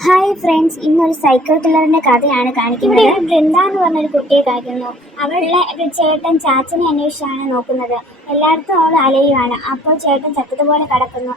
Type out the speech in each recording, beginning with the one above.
Hi friends, ഇന്നൊരു psycho കില്ലറിന്റെ കഥയാണ് കാണിക്കുന്നത്. ഇവിടെ ഒരു ബൃന്ദ എന്ന് പറഞ്ഞൊരു കുട്ടിയെ കാണിക്കുന്നു. അവളുടെ ഒരു ചേട്ടൻ ചാച്ചനെ അന്വേഷിച്ചാണ് നോക്കുന്നത്. എല്ലായിടത്തും അവൾ അലയുവാണ്. അപ്പോൾ ചേട്ടൻ ചത്തതുപോലെ കിടക്കുന്നു.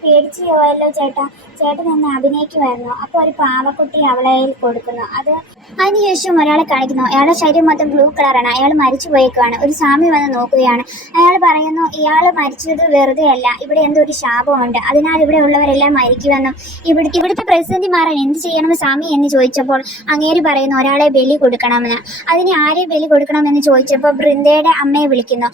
പേടിച്ച് പോയല്ലോ ചേട്ടൻ നിന്ന് അഭിനയിക്കുമായിരുന്നു. അപ്പോൾ ഒരു പാവക്കുട്ടി അവളെ കൊടുക്കുന്നു. അതിനുശേഷം ഒരാളെ കാണിക്കുന്നു. അയാളുടെ ശരീരം മൊത്തം ബ്ലൂ കളറാണ്. അയാൾ മരിച്ചു പോയേക്കുവാണ്. ഒരു സ്വാമി വന്ന് നോക്കുകയാണ്. അയാൾ പറയുന്നു, ഇയാൾ മരിച്ചത് വെറുതെ അല്ല, ഇവിടെ എന്തോ ഒരു ശാപമുണ്ട്, അതിനാൽ ഇവിടെ ഉള്ളവരെല്ലാം മരിക്കുമെന്നും ഇവിടുത്തെ പ്രസിഡന്റ് മാറാൻ എന്ത് ചെയ്യണമെന്ന് സ്വാമി എന്ന് ചോദിച്ചപ്പോൾ അങ്ങേര് പറയുന്നു, ഒരാളെ ബലി കൊടുക്കണമെന്ന്. അതിന് ആരെ ബലി കൊടുക്കണമെന്ന് ചോദിച്ചപ്പോൾ ബൃന്ദയുടെ അമ്മയെ വിളിക്കുന്നു.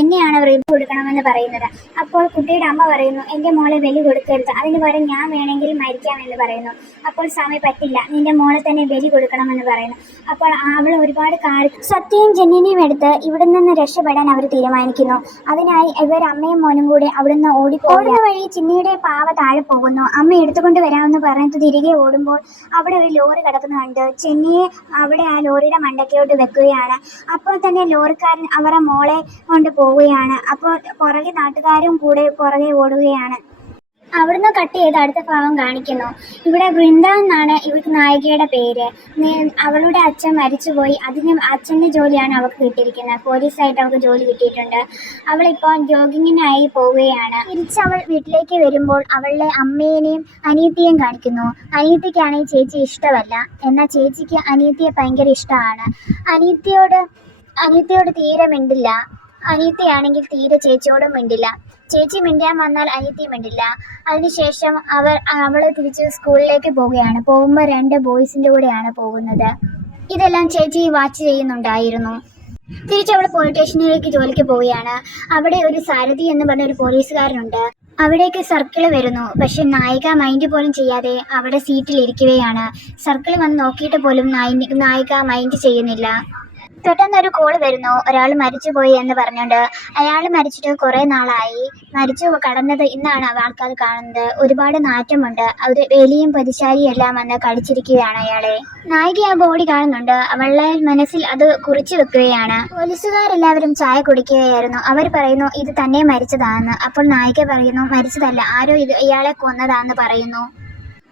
എന്നെയാണ് ബലി കൊടുക്കണമെന്ന് പറയുന്നത്. അപ്പോൾ കുട്ടിയുടെ അമ്മ പറയുന്നു, എൻ്റെ മോളെ ബലി കൊടുക്കരുത്, അതിന് പകരം ഞാൻ വേണമെങ്കിൽ മരിക്കാമെന്ന് പറയുന്നു. അപ്പോൾ സ്വാമി, പറ്റില്ല, നിന്റെ മോളെ തന്നെ ബലി കൊടുക്കണമെന്ന് പറയുന്നു. അപ്പോൾ അവൾ ഒരുപാട് സത്യയും ജെന്നിനെയും എടുത്ത് ഇവിടെ നിന്ന് രക്ഷപ്പെടാൻ അവർ തീരുമാനിക്കുന്നു. അതിനായി ഇവർ അമ്മയും മോനും കൂടി അവിടുന്ന് ഓടുന്ന വഴി ചിന്നിയുടെ പാവ താഴെ പോകുന്നു. അമ്മ എടുത്തുകൊണ്ട് വരാമെന്ന് പറഞ്ഞിട്ട് തിരികെ ഓടുമ്പോൾ അവിടെ ഒരു ലോറി കിടക്കുന്ന കണ്ട് ചെന്നിയെ അവിടെ ആ ലോറിയുടെ മണ്ടയ്ക്കോട്ട് വെക്കുകയാണ്. അപ്പോൾ തന്നെ ലോറിക്കാരൻ അവരുടെ മോളെ കൊണ്ട് പോവുകയാണ്. അപ്പോൾ പുറകെ നാട്ടുകാരും കൂടെ പുറകെ ഓടുകയാണ്. അവിടുന്ന് കട്ട് ചെയ്ത് അടുത്ത ഭാഗം കാണിക്കുന്നു. ഇവിടെ ബൃന്ദ എന്നാണ് ഇവർക്ക് നായികയുടെ പേര്. അവളുടെ അച്ഛൻ മരിച്ചുപോയി. അച്ഛൻ്റെ ജോലിയാണ് അവൾക്ക് കിട്ടിയിരിക്കുന്നത്. പോലീസായിട്ട് അവൾക്ക് ജോലി കിട്ടിയിട്ടുണ്ട്. അവളിപ്പോൾ ജോഗിങ്ങിനായി പോവുകയാണ്. തിരിച്ചവൾ വീട്ടിലേക്ക് വരുമ്പോൾ അവളുടെ അമ്മേനെയും അനിയത്തിയെയും കാണിക്കുന്നു. അനിയത്തിക്കാണെങ്കിൽ ചേച്ചി ഇഷ്ടമല്ല, എന്നാൽ ചേച്ചിക്ക് അനിയത്തിയെ ഭയങ്കര ഇഷ്ടമാണ്. അനിയത്തിയോട് തീരെ മിണ്ടില്ല. അനിയത്തിയാണെങ്കിൽ തീരെ ചേച്ചിയോടും മിണ്ടില്ല. ചേച്ചി മിണ്ടാൻ വന്നാൽ അനിയത്തി മിണ്ടില്ല. അതിനുശേഷം അവൾ തിരിച്ച് സ്കൂളിലേക്ക് പോവുകയാണ്. പോകുമ്പോൾ 2 ബോയ്സിൻ്റെ കൂടെയാണ് പോകുന്നത്. ഇതെല്ലാം ചേച്ചി വാച്ച് ചെയ്യുന്നുണ്ടായിരുന്നു. തിരിച്ചവൾ പോലീസ് സ്റ്റേഷനിലേക്ക് ജോലിക്ക് പോവുകയാണ്. അവിടെ ഒരു സാരഥി എന്ന് പറഞ്ഞ ഒരു പോലീസുകാരനുണ്ട്. അവിടേക്ക് സർക്കിള് വരുന്നു. പക്ഷെ നായിക മൈൻഡ് പോലും ചെയ്യാതെ അവിടെ സീറ്റിൽ ഇരിക്കുകയാണ്. സർക്കിൾ വന്ന് നോക്കിയിട്ട് പോലും നായിക മൈൻഡ് ചെയ്യുന്നില്ല. പെട്ടെന്നൊരു കോള് വരുന്നു, ഒരാൾ മരിച്ചുപോയി എന്ന് പറഞ്ഞുകൊണ്ട്. അയാൾ മരിച്ചിട്ട് കുറേ നാളായി. മരിച്ചു കടന്നത് ഇന്നാണ് ആൾക്കാർ കാണുന്നത്. ഒരുപാട് നാറ്റമുണ്ട്. ഒരു എലിയും പതിശാരിയും എല്ലാം വന്ന് കടിച്ചിരിക്കുകയാണ് അയാളെ. നായിക ആ ബോഡി കാണുന്നുണ്ട്. അവളുടെ മനസ്സിൽ അത് കുറിച്ചു വെക്കുകയാണ്. പോലീസുകാരെല്ലാവരും ചായ കുടിക്കുകയായിരുന്നു. അവർ പറയുന്നു, ഇത് തന്നെ മരിച്ചതാണെന്ന്. അപ്പോൾ നായിക പറയുന്നു, മരിച്ചതല്ല, ആരോ ഇയാളെ കൊന്നതാണെന്ന് പറയുന്നു.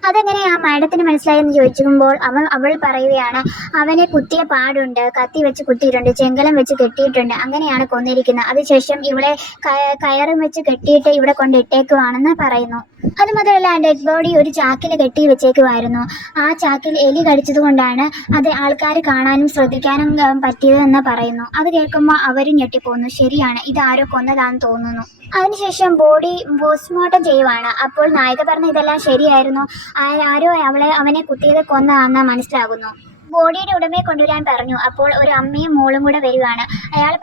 അതെങ്ങനെ ആ മാഡത്തിന് മനസ്സിലായെന്ന് ചോദിക്കുമ്പോൾ അവൾ പറയുകയാണ്, അവനെ കുത്തിയ പാടുണ്ട്, കത്തി വെച്ച് കുത്തിയിട്ടുണ്ട്, ചെങ്കലം വെച്ച് കെട്ടിയിട്ടുണ്ട്, അങ്ങനെയാണ് കൊന്നിരിക്കുന്നത്. അതിനുശേഷം ഇവിടെ കയറും വെച്ച് കെട്ടിയിട്ട് ഇവിടെ കൊണ്ടിട്ടേക്കുവാണെന്ന് പറയുന്നു. അതുമാത്രമല്ല, ഡെഡ് ബോഡി ഒരു ചാക്കിൽ കെട്ടി വെച്ചേക്കുമായിരുന്നു. ആ ചാക്കിൽ എലി കടിച്ചത് കൊണ്ടാണ് അത് ആൾക്കാർ കാണാനും ശ്രദ്ധിക്കാനും പറ്റിയതെന്ന് പറയുന്നു. അത് കേൾക്കുമ്പോൾ അവരും ഞെട്ടിപ്പോകുന്നു. ശരിയാണ്, ഇതാരോ കൊന്നതാണെന്ന് തോന്നുന്നു. അതിനുശേഷം ബോഡി പോസ്റ്റ്മോർട്ടം ചെയ്യുവാണ്. അപ്പോൾ നായിക പറഞ്ഞ ഇതെല്ലാം ശരിയായിരുന്നു, ആരോ അവനെ കുത്തിയത് കൊന്നതാണെന്ന് മനസ്സിലാകുന്നു. ബോഡിയുടെ ഉടമയെ കൊണ്ടുവരാൻ പറഞ്ഞു. അപ്പോൾ ഒരു അമ്മയും മോളും കൂടെ വരുവാണ്. അവർ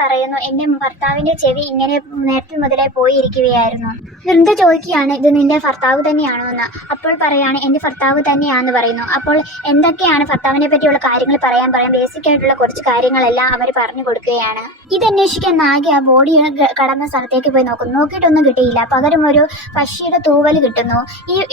പറയുന്നു, എൻ്റെ ഭർത്താവിൻ്റെ ചെവി ഇങ്ങനെ നേരത്തെ മുതലേ പോയിരിക്കുകയായിരുന്നു. വൃന്ദ ചോദിക്കുകയാണ്, ഇത് നിന്റെ ഭർത്താവ് തന്നെയാണോ എന്ന്. അപ്പോൾ പറയാണ്, എൻ്റെ ഭർത്താവ് തന്നെയാണെന്ന് പറയുന്നു. അപ്പോൾ എന്തൊക്കെയാണ് ഭർത്താവിനെ പറ്റിയുള്ള കാര്യങ്ങൾ പറയാൻ ബേസിക് ആയിട്ടുള്ള കുറച്ച് കാര്യങ്ങളെല്ലാം അവർ പറഞ്ഞു കൊടുക്കുകയാണ്. ഇതന്വേഷിക്കാൻ നായിക ആ ബോഡി കടന്ന സ്ഥലത്തേക്ക് പോയി നോക്കുന്നു. നോക്കിയിട്ടൊന്നും കിട്ടിയില്ല. പകരം ഒരു പക്ഷിയുടെ തൂവൽ കിട്ടുന്നു.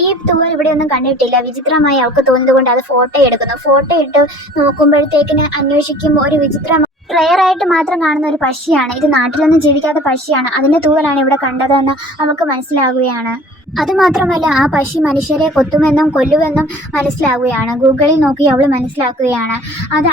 ഈ തൂവൽ ഇവിടെ ഒന്നും കണ്ടിട്ടില്ല. വിചിത്രമായി അവൾക്ക് തോന്നിയത് കൊണ്ട് അത് ഫോട്ടോ എടുക്കുന്നു. ഫോട്ടോ ഇട്ട് നോക്കുമ്പോഴത്തേക്കിന് അന്വേഷിക്കുമ്പോൾ ഒരു വിചിത്ര റെയറായിട്ട് മാത്രം കാണുന്ന ഒരു പക്ഷിയാണ്. ഇത് നാട്ടിലൊന്നും ജീവിക്കാത്ത പക്ഷിയാണ്. അതിൻ്റെ തൂവലാണ് ഇവിടെ കണ്ടതെന്ന് നമുക്ക് മനസ്സിലാകുകയാണ്. അതുമാത്രമല്ല, ആ പക്ഷി മനുഷ്യരെ കൊത്തുമെന്നും കൊല്ലുമെന്നും മനസ്സിലാവുകയാണ്. ഗൂഗിളിൽ നോക്കി അവൾ മനസ്സിലാക്കുകയാണ്.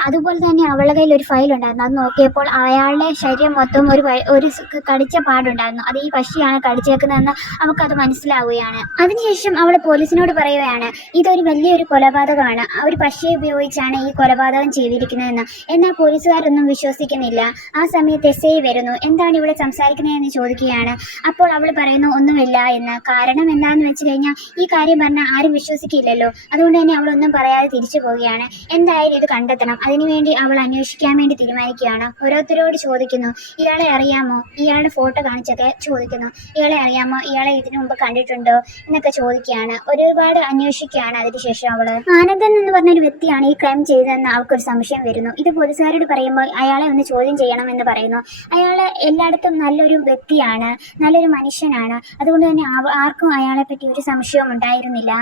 അതുപോലെ തന്നെ അവളുടെ കയ്യിൽ ഒരു ഫയൽ ഉണ്ടായിരുന്നു. അത് നോക്കിയപ്പോൾ അയാളുടെ ശരീരം മൊത്തം ഒരു കടിച്ച പാടുണ്ടായിരുന്നു. അത് ഈ പക്ഷിയാണ് കടിച്ചേക്കുന്നതെന്ന് നമുക്കത് മനസ്സിലാവുകയാണ്. അതിനുശേഷം അവൾ പോലീസിനോട് പറയുകയാണ്, ഇതൊരു വലിയൊരു കൊലപാതകമാണ്, ഒരു പക്ഷിയെ ഉപയോഗിച്ചാണ് ഈ കൊലപാതകം ചെയ്തിരിക്കുന്നതെന്ന്. എന്നാൽ പോലീസുകാരൊന്നും വിശ്വസിക്കുന്നില്ല. ആ സമയത്ത് SI വരുന്നു. എന്താണ് ഇവിടെ സംസാരിക്കുന്നതെന്ന് ചോദിക്കുകയാണ്. അപ്പോൾ അവൾ പറയുന്നു, ഒന്നുമില്ല എന്ന്. കാരണം എന്താണെന്ന് വെച്ച് കഴിഞ്ഞാൽ ഈ കാര്യം പറഞ്ഞാൽ ആരും വിശ്വസിക്കില്ലല്ലോ. അതുകൊണ്ട് തന്നെ അവളൊന്നും പറയാതെ തിരിച്ചു പോവുകയാണ്. എന്തായാലും ഇത് കണ്ടെത്തണം. അതിനുവേണ്ടി അവൾ അന്വേഷിക്കാൻ വേണ്ടി തീരുമാനിക്കുകയാണ്. ഓരോരുത്തരോട് ചോദിക്കുന്നു, ഇയാളെ അറിയാമോ, ഇയാളുടെ ഫോട്ടോ കാണിച്ചൊക്കെ ചോദിക്കുന്നു. ഇയാളെ അറിയാമോ, ഇയാളെ ഇതിനു മുമ്പ് കണ്ടിട്ടുണ്ടോ എന്നൊക്കെ ചോദിക്കുകയാണ്. ഒരുപാട് അന്വേഷിക്കുകയാണ്. അതിനുശേഷം അവള് ആനന്ദൻ എന്ന് പറഞ്ഞൊരു വ്യക്തിയാണ് ഈ ക്രൈം ചെയ്തതെന്ന് അവൾക്കൊരു സംശയം വരുന്നു. ഇത് പോലീസുകാരോട് പറയുമ്പോൾ അയാളെ ഒന്ന് ചോദ്യം ചെയ്യണം എന്ന് പറയുന്നു. അയാൾ എല്ലായിടത്തും നല്ലൊരു വ്യക്തിയാണ്, നല്ലൊരു മനുഷ്യനാണ്. അതുകൊണ്ട് തന്നെ ആർക്കും അയാളെ പറ്റി ഒരു സംശയവും ഉണ്ടായിരുന്നില്ല.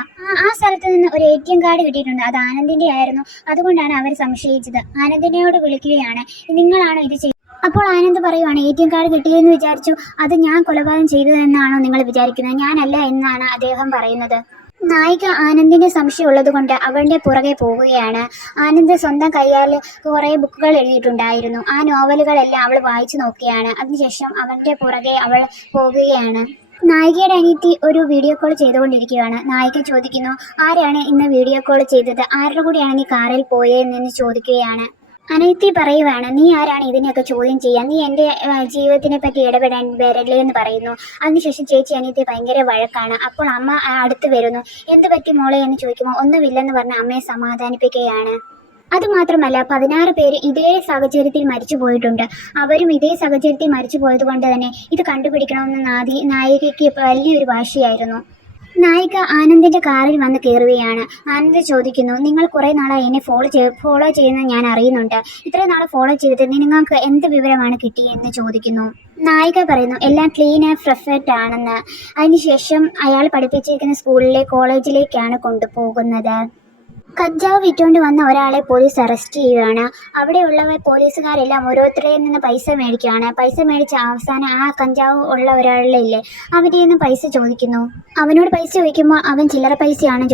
ആ സ്ഥലത്ത് നിന്ന് ഒരു ATM കാർഡ് കിട്ടിയിട്ടുണ്ട്. അത് ആനന്ദിന്റെ ആയിരുന്നു. അതുകൊണ്ടാണ് അവർ സംശയിച്ചത്. ആനന്ദിനോട് വിളിക്കുകയാണ്, നിങ്ങളാണോ ഇത് ചെയ്തത്? അപ്പോൾ ആനന്ദ് പറയുവാണ്, ATM കാർഡ് കിട്ടിയെന്ന് വിചാരിച്ചു അത് ഞാൻ കൊലപാതകം ചെയ്തതെന്നാണോ നിങ്ങൾ വിചാരിക്കുന്നത്? ഞാനല്ല എന്നാണ് അദ്ദേഹം പറയുന്നത്. നായിക ആനന്ദിന് സംശയമുള്ളത് കൊണ്ട് അവളുടെ പുറകെ പോവുകയാണ്. ആനന്ദ് സ്വന്തം കൈയാൽ കുറേ ബുക്കുകൾ എഴുതിയിട്ടുണ്ടായിരുന്നു. ആ നോവലുകളെല്ലാം അവൾ വായിച്ചു നോക്കുകയാണ്. അതിനുശേഷം അവൻ്റെ പുറകെ അവൾ പോകുകയാണ്. നായികയുടെ അനിയത്തി ഒരു വീഡിയോ കോൾ ചെയ്തുകൊണ്ടിരിക്കുകയാണ്. നായിക ചോദിക്കുന്നു, ആരാണ് ഇന്ന് വീഡിയോ കോൾ ചെയ്തത്, ആരുടെ കൂടെയാണ് നീ കാറിൽ പോയതെന്ന് ചോദിക്കുകയാണ്. അനിയത്തി പറയുവാണ്, നീ ആരാണ് ഇതിനെയൊക്കെ ചോദ്യം ചെയ്യാൻ, നീ എൻ്റെ ജീവിതത്തിനെ പറ്റി ഇടപെടാൻ വരല്ലേ എന്ന് പറയുന്നു. അതിനുശേഷം ചേച്ചി അനിയത്തി ഭയങ്കര വഴക്കാണ്. അപ്പോൾ അമ്മ അടുത്ത് വരുന്നു. എന്ത് പറ്റി മോളെ എന്ന് ചോദിക്കുമ്പോൾ ഒന്നുമില്ലെന്ന് പറഞ്ഞ് അമ്മയെ സമാധാനിപ്പിക്കുകയാണ്. അതുമാത്രമല്ല 16 പേര് ഇതേ സാഹചര്യത്തിൽ മരിച്ചു പോയിട്ടുണ്ട്. അവരും ഇതേ സാഹചര്യത്തിൽ മരിച്ചു പോയത് കൊണ്ട് തന്നെ ഇത് കണ്ടുപിടിക്കണമെന്ന് നായികയ്ക്ക് വലിയൊരു വാശിയായിരുന്നു. നായിക ആനന്ദിന്റെ കാറിൽ വന്ന് കയറുകയാണ്. ആനന്ദ് ചോദിക്കുന്നു, നിങ്ങൾ കുറേ നാളായി എന്നെ ഫോളോ ചെയ്യുന്നത് ഞാൻ അറിയുന്നുണ്ട്. ഇത്രയും നാൾ ഫോളോ ചെയ്തിട്ട് നിങ്ങൾക്ക് എന്ത് വിവരമാണ് കിട്ടിയെന്ന് ചോദിക്കുന്നു. നായിക പറയുന്നു, എല്ലാം ക്ലീൻ ആൻഡ് പെർഫെക്റ്റ് ആണെന്ന്. അതിനുശേഷം അയാൾ പഠിപ്പിച്ചിരിക്കുന്ന കോളേജിലേക്കാണ് കൊണ്ടുപോകുന്നത്. കഞ്ചാവ് വിറ്റുകൊണ്ട് വന്ന ഒരാളെ പോലീസ് അറസ്റ്റ് ചെയ്യുകയാണ്. അവിടെയുള്ളവർ പോലീസുകാരെല്ലാം ഓരോരുത്തരിൽ നിന്ന് പൈസ മേടിക്കുകയാണ്. പൈസ മേടിച്ച അവസാനം ആ കഞ്ചാവ് ഉള്ള ഒരാളില്ലേ അവൻ്റെ നിന്ന് പൈസ ചോദിക്കുന്നു. അവനോട് പൈസ ചോദിക്കുമ്പോൾ അവൻ ചില്ലറ പൈസയാണ്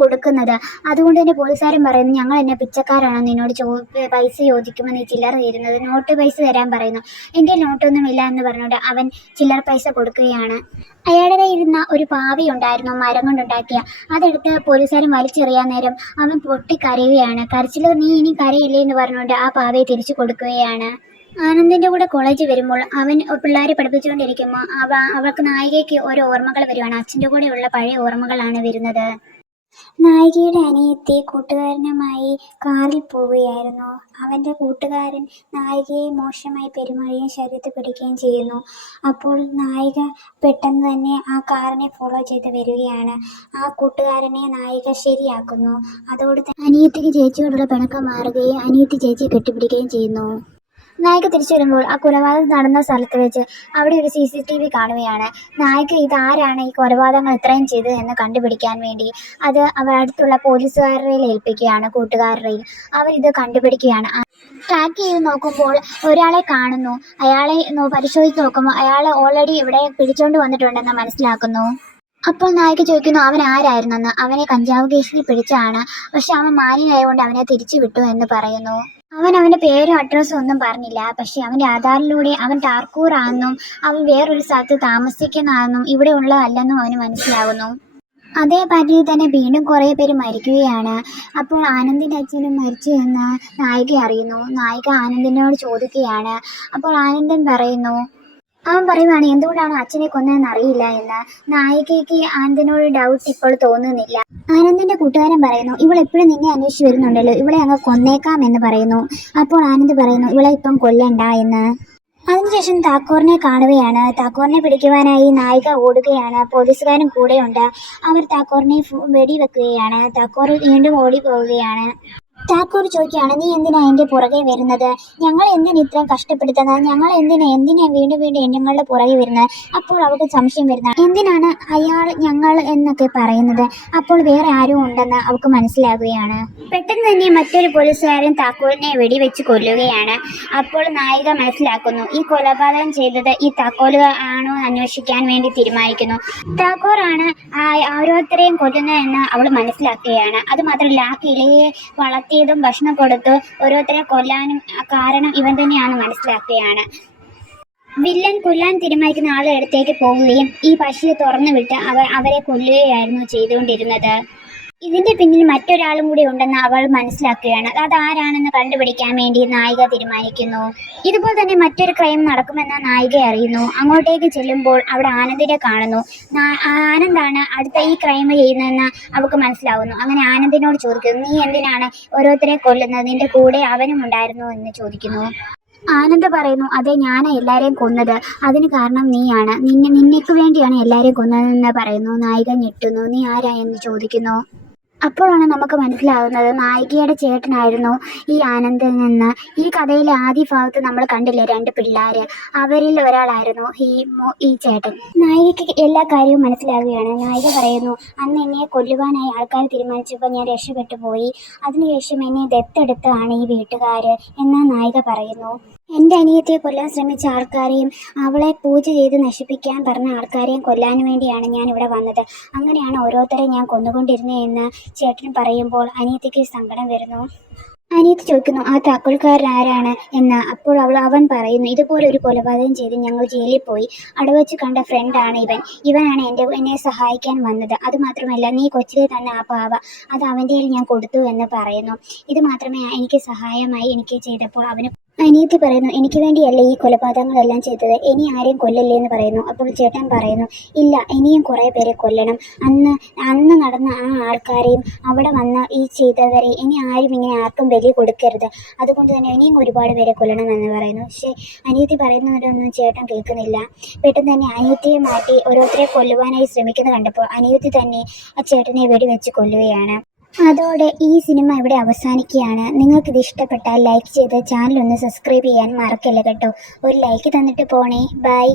കൊടുക്കുന്നത്. അതുകൊണ്ട് തന്നെ പോലീസുകാരൻ പറയുന്നു, ഞങ്ങൾ എന്നെ പിച്ചക്കാരാണോ നിന്നോട് പൈസ ചോദിക്കുമ്പോൾ നീ ചില്ലറ തരുന്നത്, നോട്ട് പൈസ തരാൻ പറയുന്നു. എൻ്റെ നോട്ടൊന്നും ഇല്ല എന്ന് പറഞ്ഞുകൊണ്ട് അവൻ ചില്ലറ പൈസ കൊടുക്കുകയാണ്. അയാളുടെ കയ്യിരുന്ന ഒരു പാവി ഉണ്ടായിരുന്നു, മരം കൊണ്ടുണ്ടാക്കിയ. അതെടുത്ത് പോലീസുകാരൻ വലിച്ചെറിയാൻ നേരം അവൻ പൊട്ടിക്കരയുകയാണ്. കരച്ചിൽ നീ ഇനി കരയില്ലേ എന്ന് പറഞ്ഞുകൊണ്ട് ആ പാവയെ തിരിച്ചു കൊടുക്കുകയാണ്. ആനന്ദിന്റെ കൂടെ കോളേജിൽ വരുമ്പോൾ അവൻ പിള്ളേരെ പഠിപ്പിച്ചുകൊണ്ടിരിക്കുമ്പോൾ അവൾക്ക് നായികയ്ക്ക് ഓരോ ഓർമ്മകൾ വരുവാണ്. അച്ഛൻ്റെ കൂടെയുള്ള പഴയ ഓർമ്മകളാണ് വരുന്നത്. നായികയുടെ അനിയത്തി കൂട്ടുകാരനുമായി കാറിൽ പോവുകയായിരുന്നു. അവൻ്റെ കൂട്ടുകാരൻ നായികയെ മോശമായി പെരുമാറുകയും ശരീരത്തിൽ പിടിക്കുകയും ചെയ്യുന്നു. അപ്പോൾ നായിക പെട്ടെന്ന് തന്നെ ആ കാറിനെ ഫോളോ ചെയ്ത് വരികയാണ്. ആ കൂട്ടുകാരനെ നായിക ശരിയാക്കുന്നു. അതോടെ അനിയത്തിക്ക് ചേച്ചിയോടുള്ള പിണക്കം മാറുകയും അനിയത്തി ചേച്ചിയെ കെട്ടിപ്പിടിക്കുകയും ചെയ്യുന്നു. നായിക തിരിച്ചു വരുമ്പോൾ ആ കൊലപാതകം നടന്ന സ്ഥലത്ത് വെച്ച് അവിടെ ഒരു CCTV കാണുകയാണ്. നായിക ഇതാരാണ് ഈ കൊലപാതകങ്ങൾ ഇത്രയും ചെയ്തത് എന്ന് കണ്ടുപിടിക്കാൻ വേണ്ടി അത് അവർ അടുത്തുള്ള പോലീസുകാരെ ഏൽപ്പിക്കുകയാണ്. കൂട്ടുകാരുടെ അവരിത് കണ്ടുപിടിക്കുകയാണ്. ട്രാക്ക് ചെയ്ത് നോക്കുമ്പോൾ ഒരാളെ കാണുന്നു. അയാളെ പരിശോധിച്ച് നോക്കുമ്പോൾ അയാൾ ഓൾറെഡി ഇവിടെ പിടിച്ചോണ്ട് വന്നിട്ടുണ്ടെന്ന് മനസ്സിലാക്കുന്നു. അപ്പോൾ നായിക ചോദിക്കുന്നു, അവൻ ആരായിരുന്നെന്ന്. അവനെ കഞ്ചാവ് കേസിൽ പിടിച്ചാണ്, പക്ഷെ അവൻ മാന്യനായതുകൊണ്ട് അവനെ തിരിച്ചു വിട്ടു എന്ന് പറയുന്നു. അവൻ്റെ പേരും അഡ്രസ്സും ഒന്നും പറഞ്ഞില്ല. പക്ഷെ അവൻ്റെ ആധാറിലൂടെ അവൻ ടാർക്കൂർ ആണെന്നും അവൻ വേറൊരു സ്ഥലത്ത് താമസിക്കുന്നതാണെന്നും ഇവിടെ ഉള്ളതല്ലെന്നും അവന് മനസ്സിലാകുന്നു. അതേ പാർട്ടിയിൽ തന്നെ വീണ്ടും കുറേ പേര് മരിക്കുകയാണ്. അപ്പോൾ ആനന്ദിൻ്റെ അച്ഛനും മരിച്ചു എന്ന് നായിക അറിയുന്നു. നായിക ആനന്ദിനോട് ചോദിക്കുകയാണ്. അപ്പോൾ ആനന്ദൻ പറയുന്നു, അവൻ പറയുവാണ് എന്തുകൊണ്ടാണ് അച്ഛനെ കൊന്നതെന്ന് അറിയില്ല എന്ന്. നായികയ്ക്ക് ആനന്ദിനോട് ഡൗട്ട് ഇപ്പോൾ തോന്നുന്നില്ല. ആനന്ദിന്റെ കൂട്ടുകാരൻ പറയുന്നു, ഇവൾ എപ്പോഴും നിന്നെ അന്വേഷിച്ച് വരുന്നുണ്ടല്ലോ, ഇവളെ അങ്ങ് കൊന്നേക്കാം എന്ന് പറയുന്നു. അപ്പോൾ ആനന്ദ് പറയുന്നു, ഇവളെ ഇപ്പം കൊല്ലണ്ട എന്ന്. അതിനുശേഷം താക്കൂറിനെ കാണുകയാണ്. താക്കൂറിനെ പിടിക്കുവാനായി നായിക ഓടുകയാണ്. പോലീസുകാരും കൂടെയുണ്ട്. അവർ താക്കൂറിനെ വെടിവെക്കുകയാണ്. താക്കൂർ വീണ്ടും ഓടി പോവുകയാണ്. താക്കൂർ ചോദിക്കുകയാണ്, നീ എന്തിനാ എൻ്റെ പുറകെ വരുന്നത്, ഞങ്ങൾ എന്തിനാ ഇത്രയും കഷ്ടപ്പെടുത്തുന്നത്, ഞങ്ങൾ എന്തിനാ വീണ്ടും വീണ്ടും ഞങ്ങളുടെ പുറകെ വരുന്നത്. അപ്പോൾ അവൾക്ക് സംശയം വരുന്നത്, എന്തിനാണ് അയാൾ ഞങ്ങൾ എന്നൊക്കെ പറയുന്നത്. അപ്പോൾ വേറെ ആരും ഉണ്ടെന്ന് അവൾക്ക് മനസ്സിലാകുകയാണ്. പെട്ടെന്ന് തന്നെ മറ്റൊരു പോലീസുകാരൻ താക്കൂറിനെ വെടിവെച്ച് കൊല്ലുകയാണ്. അപ്പോൾ നായിക മനസ്സിലാക്കുന്നു, ഈ കൊലപാതകം ചെയ്തത് ഈ താക്കോല് ആണോ അന്വേഷിക്കാൻ വേണ്ടി തീരുമാനിക്കുന്നു. താക്കൂറാണ് ഓരോരുത്തരെയും കൊല്ലുന്നതെന്ന് അവൾ മനസ്സിലാക്കുകയാണ്. അതുമാത്രമല്ല ആ കിളിയെ വളർത്തിയതും ഭക്ഷണം കൊടുത്ത് ഓരോരുത്തരെ കൊല്ലാനും കാരണം ഇവൻ തന്നെയാണെന്ന് മനസ്സിലാക്കുകയാണ്. വില്ലൻ കൊല്ലാൻ തീരുമാനിക്കുന്ന ആളുടെ അടുത്തേക്ക് പോവുകയും ഈ പശുയെ തുറന്നു വിട്ട് അവരെ കൊല്ലുകയായിരുന്നു ചെയ്തുകൊണ്ടിരുന്നത്. ഇതിന്റെ പിന്നിൽ മറ്റൊരാളും കൂടി ഉണ്ടെന്ന് അവൾ മനസ്സിലാക്കുകയാണ്. അതാരാണെന്ന് കണ്ടുപിടിക്കാൻ വേണ്ടി നായിക തീരുമാനിക്കുന്നു. ഇതുപോലെ തന്നെ മറ്റൊരു ക്രൈം നടക്കുമെന്ന് നായിക അറിയുന്നു. അങ്ങോട്ടേക്ക് ചെല്ലുമ്പോൾ അവിടെ ആനന്ദിനെ കാണുന്നു. ആനന്ദാണ് അടുത്ത ഈ ക്രൈം ചെയ്യുന്നതെന്ന് അവൾക്ക് മനസ്സിലാവുന്നു. അങ്ങനെ ആനന്ദിനോട് ചോദിക്കുന്നു, നീ എന്തിനാണ് ഓരോരുത്തരെ കൊല്ലുന്നത്, നിന്റെ കൂടെ അവനും ഉണ്ടായിരുന്നു എന്ന് ചോദിക്കുന്നു. ആനന്ദ് പറയുന്നു, അതെ, ഞാനാ എല്ലാവരെയും കൊന്നത്, അതിന് കാരണം നീയാണ്, നിന്നേക്ക് വേണ്ടിയാണ് എല്ലാവരെയും കൊന്നതെന്ന് പറയുന്നു. നായിക ഞെട്ടുന്നു. നീ ആരാ എന്ന് ചോദിക്കുന്നു. അപ്പോഴാണ് നമുക്ക് മനസ്സിലാകുന്നത് നായികയുടെ ചേട്ടനായിരുന്നു ഈ ആനന്ദിൽ നിന്ന്. ഈ കഥയിലെ ആദ്യ ഭാഗത്ത് നമ്മൾ കണ്ടില്ലേ 2 പിള്ളേർ, അവരിൽ ഒരാളായിരുന്നു ഈ ചേട്ടൻ. നായികയ്ക്ക് എല്ലാ കാര്യവും മനസ്സിലാവുകയാണ്. നായിക പറയുന്നു, അന്ന് എന്നെ കൊല്ലുവാനായി ആൾക്കാർ തീരുമാനിച്ചപ്പോൾ ഞാൻ രക്ഷപ്പെട്ടു പോയി, അതിനുശേഷം എന്നെ ദത്തെടുത്താണ് ഈ വീട്ടുകാർ എന്ന് നായിക പറയുന്നു. എൻ്റെ അനിയത്തിയെ കൊല്ലാൻ ശ്രമിച്ച ആൾക്കാരെയും അവളെ പൂജ ചെയ്ത് നശിപ്പിക്കാൻ പറഞ്ഞ ആൾക്കാരെയും കൊല്ലാൻ വേണ്ടിയാണ് ഞാൻ ഇവിടെ വന്നത്. അങ്ങനെയാണ് ഓരോരുത്തരെ ഞാൻ കൊന്നുകൊണ്ടിരുന്നത് എന്ന് ചേട്ടൻ പറയുമ്പോൾ അനിയത്തിക്ക് സങ്കടം വരുന്നു. അനിയത്തി ചോദിക്കുന്നു ആ താക്കോൽക്കാരൻ ആരാണ് എന്ന്. അപ്പോൾ അവൻ പറയുന്നു ഇതുപോലെ ഒരു കൊലപാതകം ചെയ്ത് ഞങ്ങൾ ജയിലിൽ പോയി. അവിടെ വെച്ച് കണ്ട ഫ്രണ്ടാണ് ഇവനാണ് എന്നെ സഹായിക്കാൻ വന്നത്. അതുമാത്രമല്ല നീ കൊച്ചിലെ തന്നെ ആ പാവ അത് അവൻ്റെ കയ്യിൽ ഞാൻ കൊടുത്തു എന്ന് പറയുന്നു. ഇത് മാത്രമേ എനിക്ക് സഹായമായി എനിക്ക് ചെയ്തപ്പോൾ അവന്. അനിയത്തി പറയുന്നു എനിക്ക് വേണ്ടിയല്ല ഈ കൊലപാതകങ്ങളെല്ലാം ചെയ്തത്, ഇനി ആരെയും കൊല്ലല്ലേ എന്ന് പറയുന്നു. അപ്പോൾ ചേട്ടൻ പറയുന്നു ഇല്ല, ഇനിയും കുറേ പേരെ കൊല്ലണം. അന്ന് നടന്ന ആ ആൾക്കാരെയും അവിടെ വന്ന ഈ ചെയ്തവരെ ഇനി ആരും ഇങ്ങനെ ആർക്കും ബലി കൊടുക്കരുത്. അതുകൊണ്ട് തന്നെ ഇനിയും ഒരുപാട് പേരെ കൊല്ലണം എന്ന് പറയുന്നു. പക്ഷേ അനിയത്തി പറയുന്നവരൊന്നും ചേട്ടൻ കേൾക്കുന്നില്ല. പെട്ടെന്ന് തന്നെ അനിയത്തിയെ മാറ്റി ഓരോരുത്തരെ കൊല്ലുവാനായി ശ്രമിക്കുന്നത് കണ്ടപ്പോൾ അനിയത്തി തന്നെ ആ ചേട്ടനെ വെടിവെച്ച് കൊല്ലുകയാണ്. അതോടെ ഈ സിനിമ ഇവിടെ അവസാനിക്കുകയാണ്. നിങ്ങൾക്കിത് ഇഷ്ടപ്പെട്ടാൽ ലൈക്ക് ചെയ്ത് ചാനൽ ഒന്ന് സബ്സ്ക്രൈബ് ചെയ്യാൻ മറക്കല്ല കേട്ടോ. ഒരു ലൈക്ക് തന്നിട്ട് പോണേ. ബൈ.